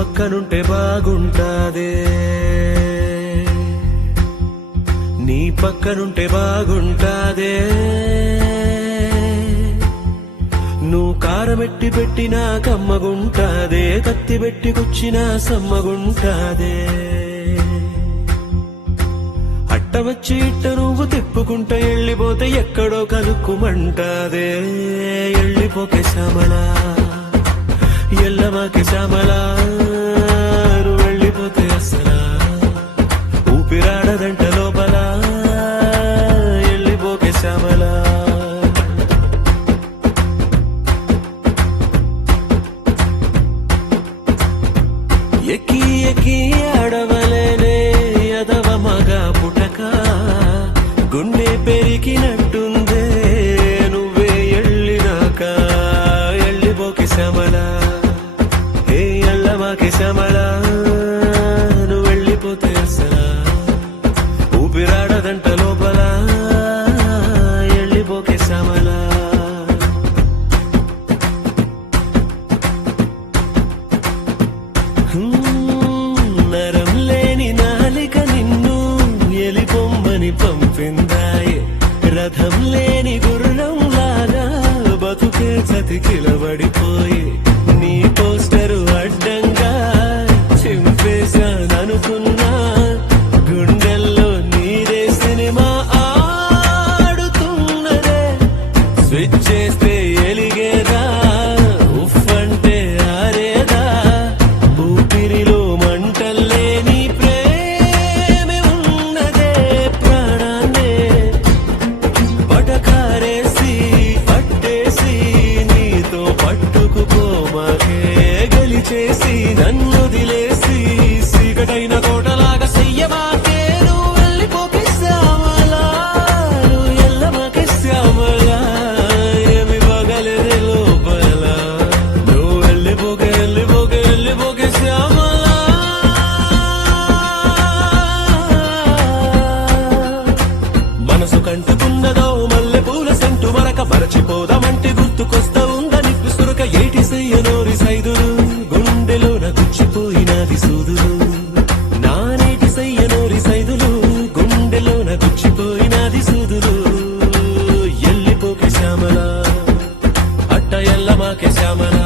పక్కనుంటే బాగుంటాదే, నీ పక్కనుంటే బాగుంటాదే. నువ్వు కారమెట్టి పెట్టినా కమ్మగుంటాదే, కత్తి పెట్టి గుచ్చినా సమ్మగుంటాదే. అట్ట వచ్చి ఇట్ట నువ్వు తిప్పుకుంట వెళ్ళిపోతే ఎక్కడో కలుక్కుమంటాదే. వెళ్ళిపోకే శ్యామలా, ఎల్లమాకే శ్యామలా, నువ్వు వెళ్ళిపోతే అసలా ఊపిరాడదంట లోపల. వెళ్ళిపోకే శ్యామలా. ఎక్కి ఎక్కి ఆడవలేనే యదవ మగ పుటక, గుండె పెరిగినట్టుందే నువ్వే ఎళ్ళినాక. ఎళ్ళిపోకి శ్యామలా, ఏ ఎల్లమాకి శ్యామలా, నువ్వు వెళ్ళిపోతే అసలా ఊపిరాడదంట లోపల. ఎళ్ళిపోకే శ్యామలా. నరం లేని నాలిక నిన్ను ఎలిపొమ్మని పంపిందాయే, రథం లేని గుర్రం లాగా బతుకే చతికిలబడిపోయి. నీ పోస్టరు అడ్డంగా చింపేశాననుకున్నా, గుండెల్లో నీరే సినిమా ఆడుతున్నదే. స్విచ్ చేస్తే ఎలిగేదా, ఉఫ్ అంటే ఆరేదా, ఊపిరిలో మంటల్లే నీ ప్రేమే ఉన్నదే. ప్రాణాన్నే పటకారేసి పట్టేసి నీతో పట్టుకుపోమాకే, గలిచేసి నన్నొదిలేసి సీకటైన కోటలాగా చెయ్యమాకే. నువ్వు వెళ్ళిపోకే శ్యామలా, నువ్వు ఎల్లమాకే శ్యామలా, ఏమి బాగలేదే లోపల. నువ్వు వెళ్ళిపోకే వెళ్ళిపోకే వెళ్ళిపోకే శ్యామలా. మనసు కంటుకున్నదో మల్లె పూల సెంటు మరక, మరచిపోదామంటే గుర్తుకొస్తా ఉందని పిసురక. ఏటి చెయ్యనోరి సైదులు గుండెలోన గుచ్చిపోయినది సూదులు, నానేటి చెయ్యనోరి సైదులు గుండెలోన గుచ్చిపోయినది సూదులు. ఎల్లిపోకే శ్యామలా, అట్ట ఎల్లమాకే శ్యామలా.